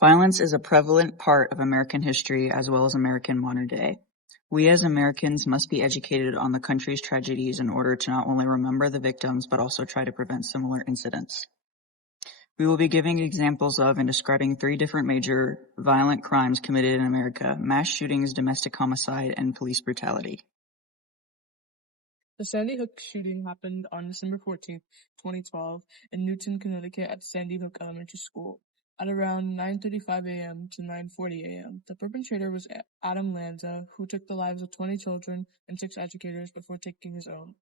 Violence is a prevalent part of American history as well as American modern day. We as Americans must be educated on the country's tragedies in order to not only remember the victims but also try to prevent similar incidents. We will be giving examples of and describing 3 different major violent crimes committed in America: mass shootings, domestic homicide, and police brutality. The Sandy Hook shooting happened on December 14, 2012, in Newton, Connecticut at Sandy Hook Elementary School. At around 9:35 a.m. to 9:40 a.m., the perpetrator was Adam Lanza, who took the lives of 20 children and 6 educators before taking his own.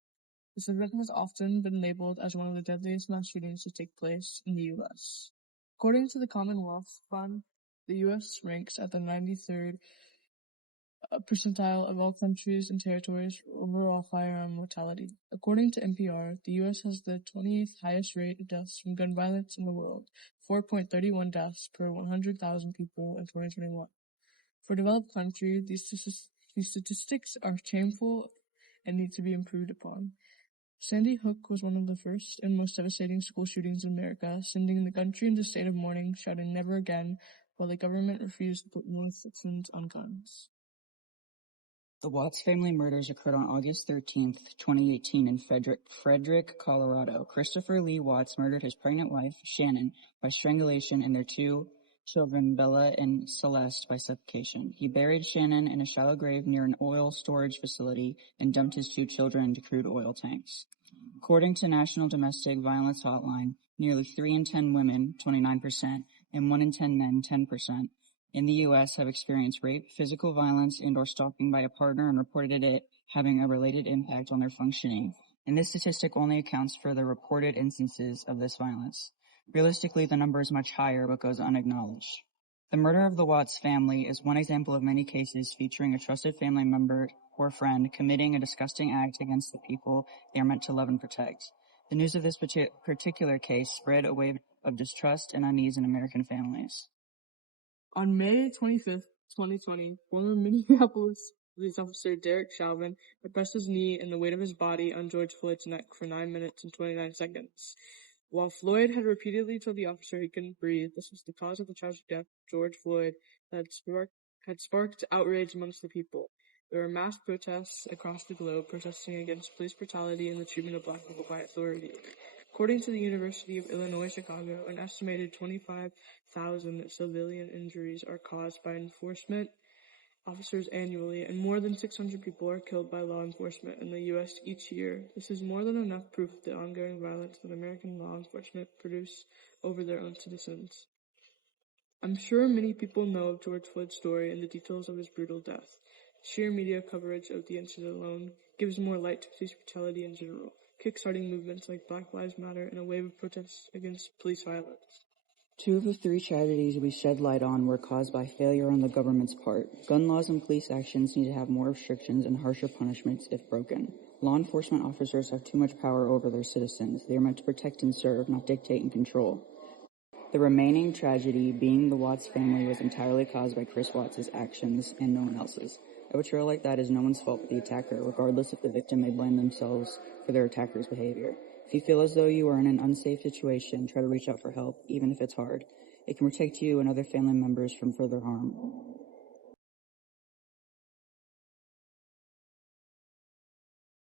This event has often been labeled as one of the deadliest mass shootings to take place in the U.S. According to the Commonwealth Fund, the U.S. ranks at the 93rd percentile of all countries and territories for overall firearm mortality. According to NPR, the U.S. has the 28th highest rate of deaths from gun violence in the world, 4.31 deaths per 100,000 people in 2021. For developed countries, these statistics are shameful and need to be improved upon. Sandy Hook was one of the first and most devastating school shootings in America, sending the country into a state of mourning, shouting "never again," while the government refused to put more restrictions on guns. The Watts family murders occurred on August 13, 2018 in Frederick, Colorado. Christopher Lee Watts murdered his pregnant wife, Shannon, by strangulation and their 2 children, Bella and Celeste, by suffocation. He buried Shannon in a shallow grave near an oil storage facility and dumped his 2 children into crude oil tanks. According to National Domestic Violence Hotline, nearly 3 in 10 women, 29%, and 1 in 10 men, 10%, in the U.S. have experienced rape, physical violence, and/or stalking by a partner and reported it having a related impact on their functioning. And this statistic only accounts for the reported instances of this violence. Realistically, the number is much higher but goes unacknowledged. The murder of the Watts family is one example of many cases featuring a trusted family member or friend committing a disgusting act against the people they are meant to love and protect. The news of this particular case spread a wave of distrust and unease in American families. On May 25, 2020, former Minneapolis police officer Derek Chauvin had pressed his knee and the weight of his body on George Floyd's neck for 9 minutes and 29 seconds. While Floyd had repeatedly told the officer he couldn't breathe, this was the cause of the tragic death of George Floyd that had sparked outrage amongst the people. There were mass protests across the globe protesting against police brutality and the treatment of Black people by authorities. According to the University of Illinois Chicago, an estimated 25,000 civilian injuries are caused by enforcement officers annually, and more than 600 people are killed by law enforcement in the U.S. each year. This is more than enough proof of the ongoing violence that American law enforcement produce over their own citizens. I'm sure many people know of George Floyd's story and the details of his brutal death. Sheer media coverage of the incident alone gives more light to police brutality in general, kickstarting movements like Black Lives Matter and a wave of protests against police violence. 2 of the 3 tragedies we shed light on were caused by failure on the government's part. Gun laws and police actions need to have more restrictions and harsher punishments if broken. Law enforcement officers have too much power over their citizens. They are meant to protect and serve, not dictate and control. The remaining tragedy, being the Watts family, was entirely caused by Chris Watts' actions and no one else's. A betrayal like that is no one's fault but the attacker, regardless if the victim may blame themselves for their attacker's behavior. If you feel as though you are in an unsafe situation, try to reach out for help, even if it's hard. It can protect you and other family members from further harm.